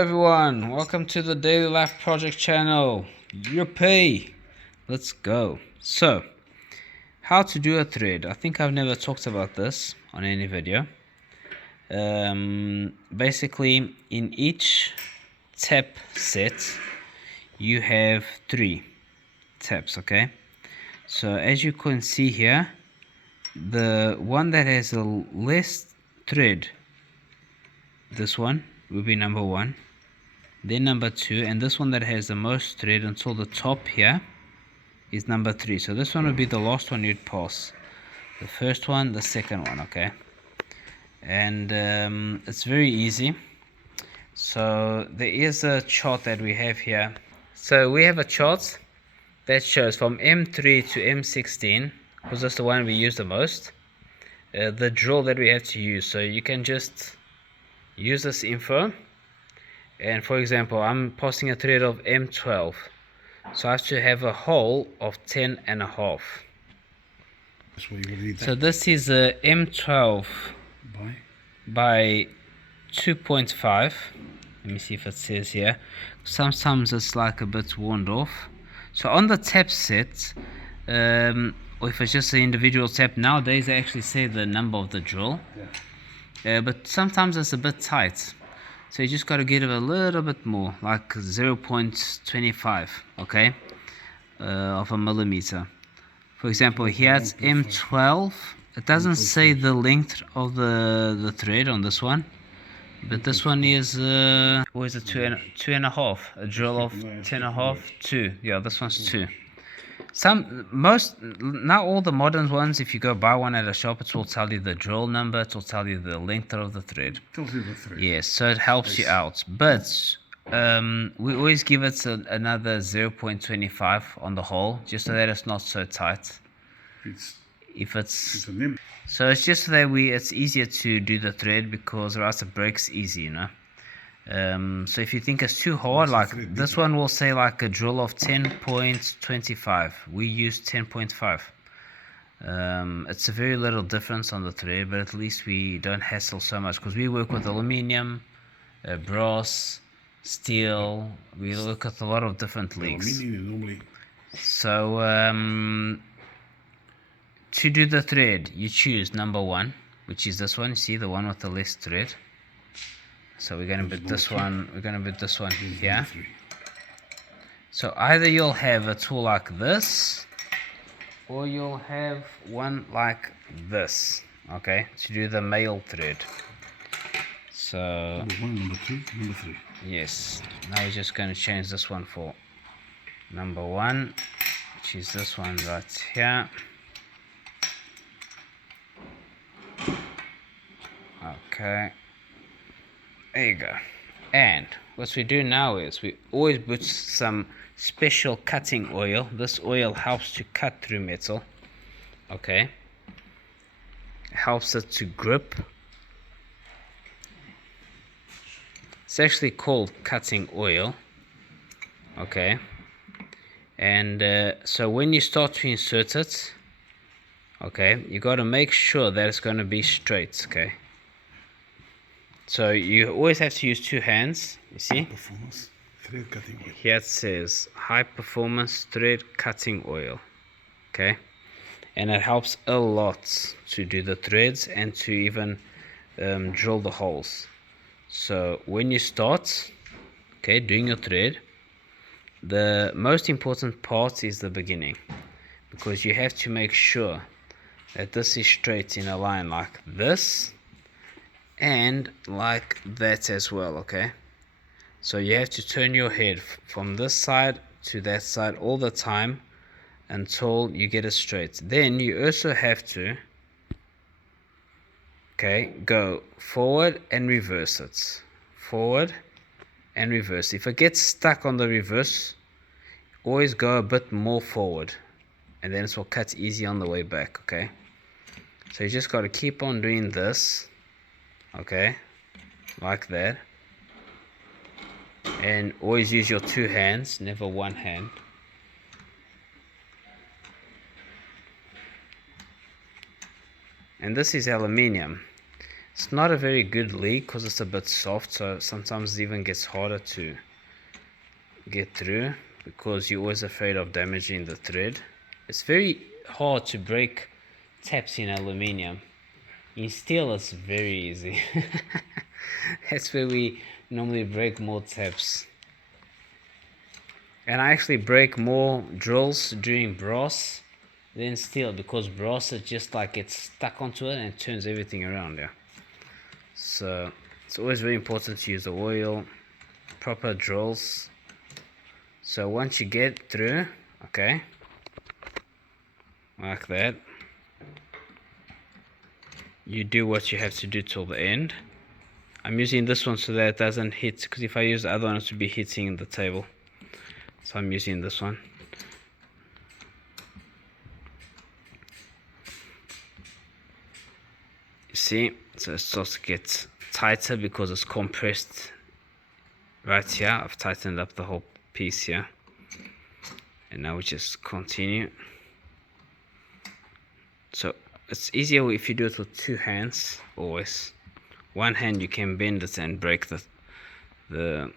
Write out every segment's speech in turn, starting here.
everyone, welcome to the Daily Life Project channel. Yippee! Let's go. So, how to do a thread. I think I've never talked about this on any video. Basically, in each tab set, you have 3 tabs, okay? So, as you can see here, the one that has the less thread, this one will be number 1, then number 2, and this one that has the most thread until the top here is number 3. So this one will be the last one you'd pass, the first one, the second one, okay? And it's very easy. So there is a chart that we have here. So we have a chart that shows from M3 to M16, because that's the one we use the most, the drill that we have to use. So you can just use this info, and for example, I'm passing a thread of M12, so I have to have a hole of 10.5. So this is a M12 by 2.5. Let me see if it says here. Sometimes it's like a bit worn off. So on the tab set, or if it's just an individual tab, nowadays they actually say the number of the drill. But sometimes it's a bit tight, so you just got to get it a little bit more, like 0.25, okay, of a millimeter. For example, here it's M12. It doesn't say the length of the thread on this one, but this one is always a 2.5, a drill of 10.5, 2. Yeah, this one's 2. Not all the modern ones, if you go buy one at a shop, it will tell you the drill number, it will tell you the length of the thread. Yes, so it helps you out. But we always give it another 0.25 on the hole, just so that it's not so tight. So it's just so that it's easier to do the thread, because or else it breaks easy, you know. So if you think it's too hard, like this one will say like a drill of 10.25. We use 10.5. It's a very little difference on the thread, but at least we don't hassle so much, because we work with aluminium, brass, steel. We look at a lot of different leagues. So to do the thread, you choose number 1, which is this one. You see the one with the less thread. So we're going to put this one. We're going to put this one here. So either you'll have a tool like this, or you'll have one like this, okay, to do the male thread. So number 1, number 2, number 3. Yes. Now we're just going to change this one for number 1, which is this one right here. Okay. There you go. And what we do now is we always put some special cutting oil. This oil helps to cut through metal, okay, helps it to grip. It's actually called cutting oil, okay. And so when you start to insert it, okay, you got to make sure that it's going to be straight, okay. So you always have to use 2 hands, you see? Performance thread cutting oil. Here it says high performance thread cutting oil, okay? And it helps a lot to do the threads and to even drill the holes. So when you start, okay, doing your thread, the most important part is the beginning, because you have to make sure that this is straight in a line like this, and like that as well, okay. So you have to turn your head from this side to that side all the time until you get it straight. Then you also have to, okay, go forward and reverse it, forward and reverse. If it gets stuck on the reverse, always go a bit more forward, and then it will cut easy on the way back, okay. So you just got to keep on doing this, okay, like that, and always use your 2 hands, never 1 hand. And this is aluminium, It's not a very good lead because it's a bit soft, so sometimes it even gets harder to get through because you're always afraid of damaging the thread. It's very hard to break taps in aluminium. In steel it's very easy. That's where we normally break more taps. And I actually break more drills during brass than steel because brass is just like it's stuck onto it and it turns everything around. Yeah. So it's always very important to use the oil, proper drills. So once you get through, okay, like that, you do what you have to do till the end. I'm using this one so that it doesn't hit, because if I use the other one it would be hitting the table. So I'm using this one. You see, so it starts to get tighter because it's compressed right here. I've tightened up the whole piece here. And now we just continue. So it's easier if you do it with two hands, always. One hand you can bend it and break the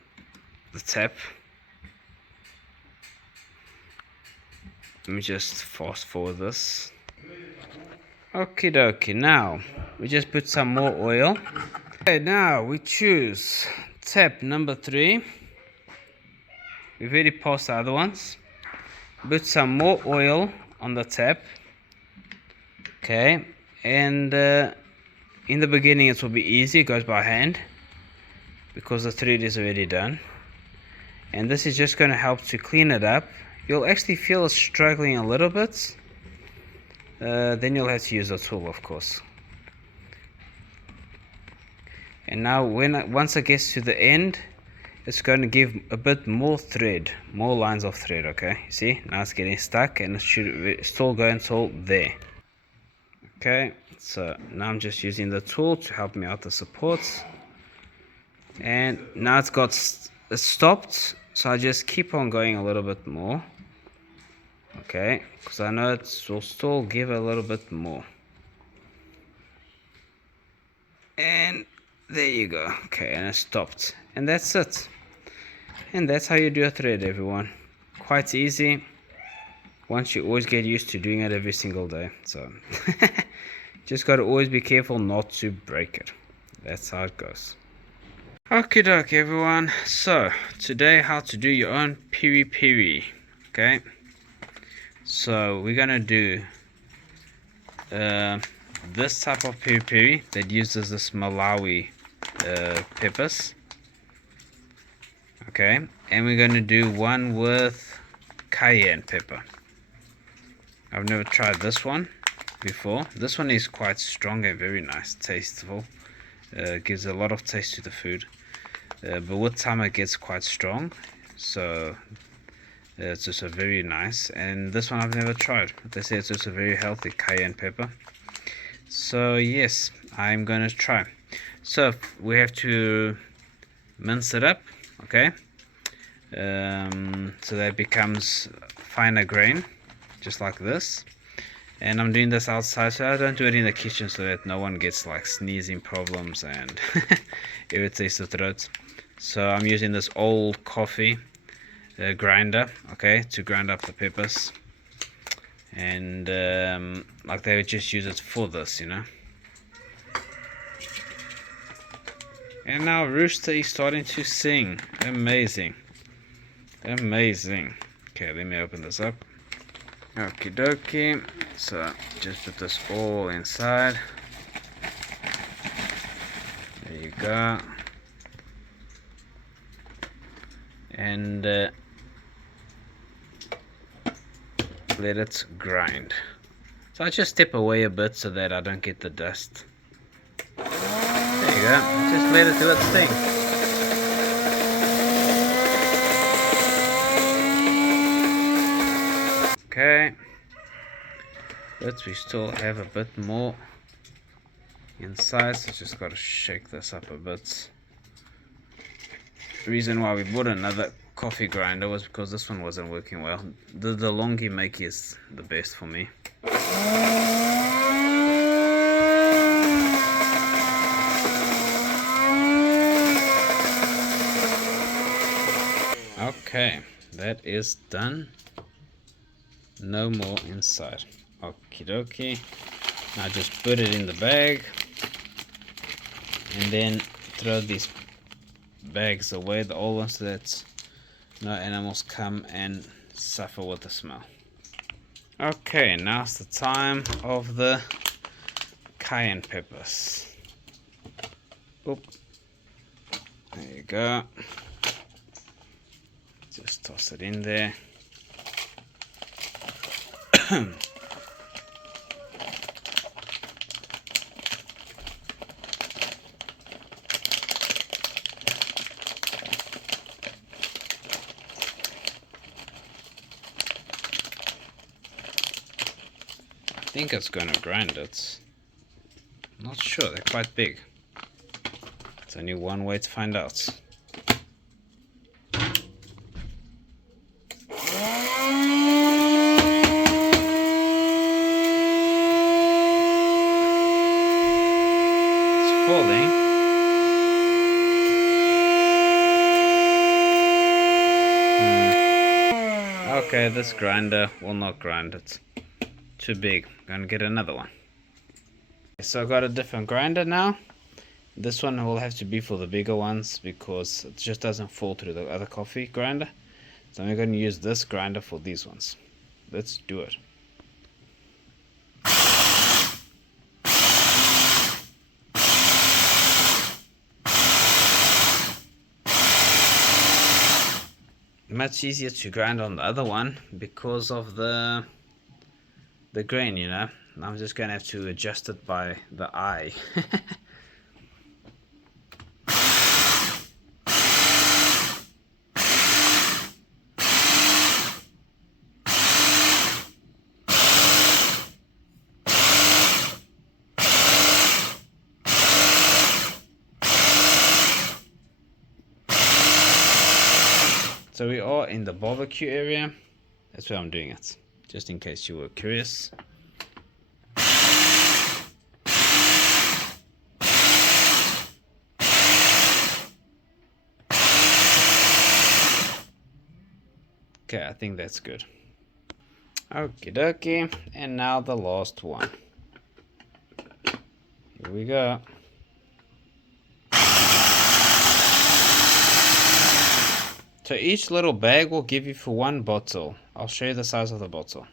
tap. Let me just fast forward this. Okie dokie, now we just put some more oil. Okay, now we choose tap number 3. We've already passed the other ones. Put some more oil on the tap. Okay, and in the beginning it will be easy, it goes by hand because the thread is already done. And this is just going to help to clean it up. You'll actually feel it struggling a little bit. Then you'll have to use a tool, of course. And now once it gets to the end, it's going to give a bit more thread, more lines of thread. Okay, you see, now it's getting stuck and it should still go until there. Okay, so now I'm just using the tool to help me out the supports. And now it's stopped, so I just keep on going a little bit more. Okay, because I know it will still give a little bit more. And there you go. Okay, and it stopped. And that's it. And that's how you do a thread, everyone. Quite easy. Once you always get used to doing it every single day. So just got to always be careful not to break it. That's how it goes. Okie dokie, everyone. So today, how to do your own peri. Okay. So we're gonna do this type of peri that uses this Malawi peppers. Okay, and we're gonna do one with cayenne pepper. I've never tried this one before. This one is quite strong and very nice, tasteful. Gives a lot of taste to the food, but with time it gets quite strong. So it's also very nice, and this one I've never tried. But they say it's also very healthy, cayenne pepper. So yes, I'm gonna try. So we have to mince it up, okay, so that it becomes finer grain, just like this. And I'm doing this outside, so I don't do it in the kitchen, so that no one gets like sneezing problems and irritates the throat. So I'm using this old coffee grinder, okay, to grind up the peppers. And like they would just use it for this, you know. And now Rooster is starting to sing. Amazing. Amazing. Okay, let me open this up. Okie dokie. So just put this all inside. There you go. And let it grind. So I just step away a bit so that I don't get the dust. There you go. Just let it do its thing. Okay. But we still have a bit more inside, so just got to shake this up a bit. The reason why we bought another coffee grinder was because this one wasn't working well. The DeLonghi make is the best for me. Okay, that is done. No more inside. Okie dokie. Now just put it in the bag and then throw these bags away, the old ones, so that no animals come and suffer with the smell. Okay, now's the time of the cayenne peppers. Oop. There you go. Just toss it in there. I think it's gonna grind it. Not sure, they're quite big. There's only one way to find out. It's falling. Okay, this grinder will not grind it. Too big. Gonna get another one. So I got a different grinder now. This one will have to be for the bigger ones because it just doesn't fall through the other coffee grinder. So I'm going to use this grinder for these ones. Let's do it. Much easier to grind on the other one because of the grain, you know. I'm just going to have to adjust it by the eye. So we are in the barbecue area. That's where I'm doing it, just in case you were curious. Okay, I think that's good. Okie dokie, and now the last one. Here we go. So each little bag will give you for one bottle. I'll show you the size of the bottle.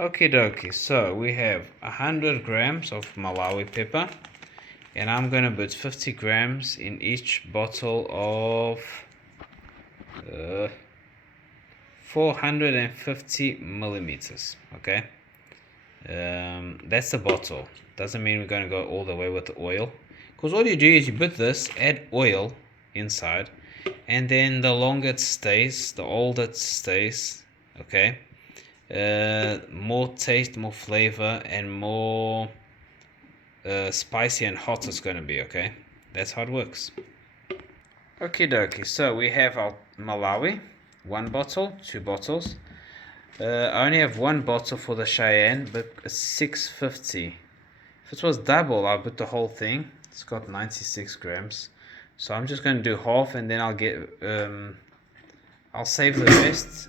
Okie dokie, so we have 100 grams of Malawi pepper, and I'm gonna put 50 grams in each bottle of 450 millimeters. Okay, that's the bottle. Doesn't mean we're gonna go all the way with the oil, because all you do is you put this, add oil inside, and then the longer it stays, the older it stays. Okay, more taste, more flavor, and more spicy and hot it's going to be. Okay, that's how it works. Okie dokie, so we have our Malawi, 1 bottle, 2 bottles. I only have 1 bottle for the Cheyenne, but it's 650. If it was double, I'll put the whole thing. It's got 96 grams, so I'm just going to do half, and then I'll save the rest,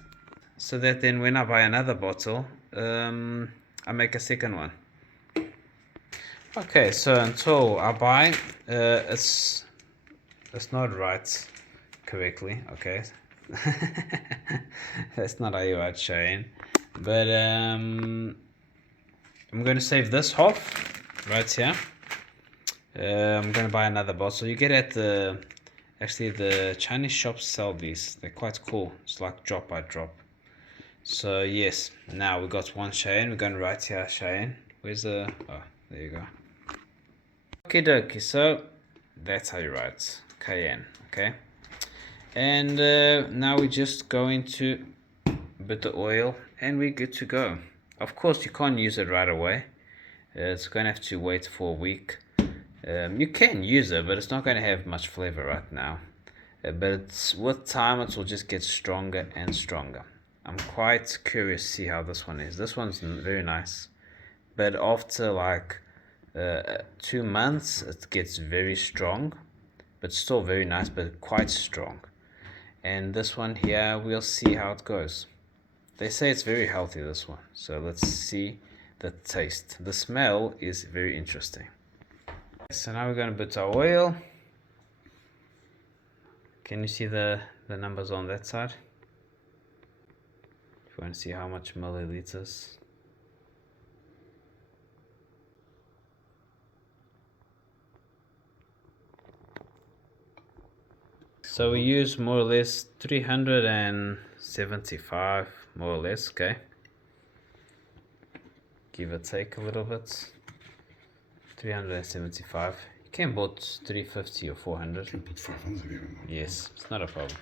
so that then when I buy another bottle, I make a second one. Okay, so until I buy, it's not right correctly. Okay, that's not how you write Cheyenne, but I'm going to save this half right here. I'm going to buy another bottle. You get at the Chinese shops sell these. They're quite cool. It's like drop by drop. So yes, now we got 1 Cheyenne. We're going to write here Cheyenne. Where's the... oh, there you go. Okie dokie, so that's how you write cayenne. Okay, and now we're just going to put the oil, and we're good to go. Of course, you can't use it right away. It's going to have to wait for a week You can use it, but it's not going to have much flavor right now. But with time, it will just get stronger and stronger. I'm quite curious to see how this one is. This one's very nice, but after like 2 months, it gets very strong, but still very nice, but quite strong. And this one here, we'll see how it goes. They say it's very healthy, this one. So let's see the taste. The smell is very interesting. So now we're going to put our oil. Can you see the numbers on that side? If you want to see how much milliliters. So we use more or less 375, more or less, okay? Give or take a little bit. 375. You can put 350 or 400. You can put 500 even. Yes, it's not a problem.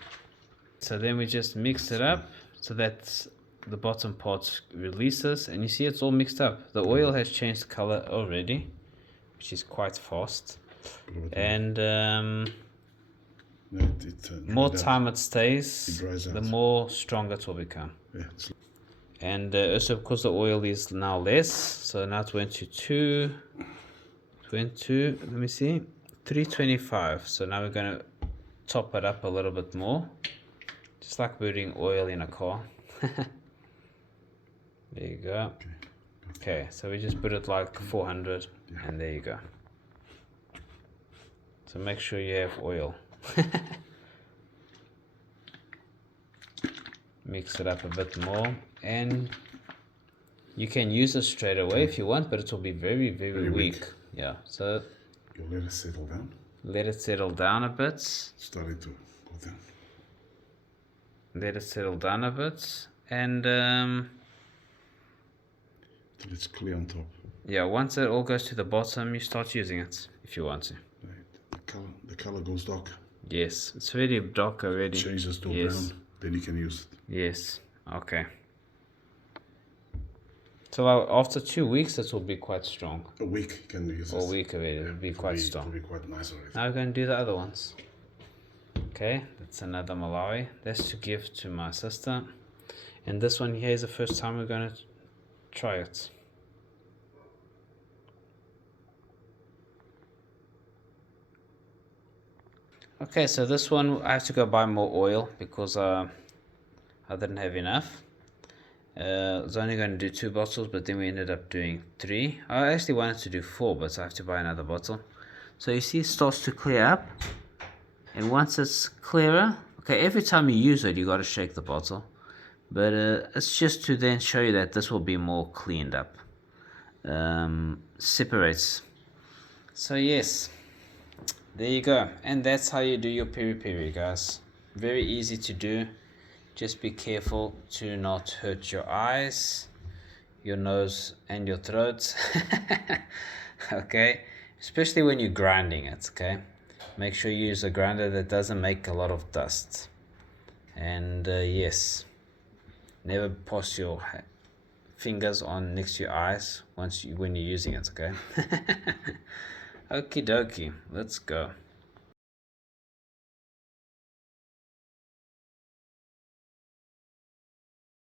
So then we just mix it up so that the bottom part releases, and you see it's all mixed up. The oil has changed color already, which is quite fast. And more time it stays, the more stronger it will become. Yeah, and also because the oil is now less, so now it went to 2, let me see, 325. So now we're going to top it up a little bit more, just like putting oil in a car. There you go. Okay, so we just put it like 400, and there you go. So make sure you have oil. Mix it up a bit more, and you can use it straight away if you want, but it will be very, very weak. Yeah, so you let it settle down. Let it settle down a bit. Starting to go down. Let it settle down a bit, and till it's clear on top. Yeah, once it all goes to the bottom, you start using it if you want to. Right. The color goes dark. Yes, it's really dark already. Changes to brown, then you can use it. Yes, okay. So after 2 weeks, it will be quite strong. A week you can use it. A week already, it will be quite strong. It will be quite nice already. Now we're going to do the other ones. Okay, that's another Malawi. That's to give to my sister. And this one here is the first time we're going to try it. Okay, so this one I have to go buy more oil because I didn't have enough. I was only going to do 2 bottles, but then we ended up doing 3. I actually wanted to do 4, but I have to buy another bottle. So you see it starts to clear up, and once it's clearer, okay, every time you use it you got to shake the bottle, but it's just to then show you that this will be more cleaned up, separates. So yes, there you go, and that's how you do your peri, guys. Very easy to do. Just be careful to not hurt your eyes, your nose, and your throat. Okay, especially when you're grinding it. Okay, make sure you use a grinder that doesn't make a lot of dust. And yes, never pass your fingers on next to your eyes when you're using it. Okay. Okie dokie, let's go.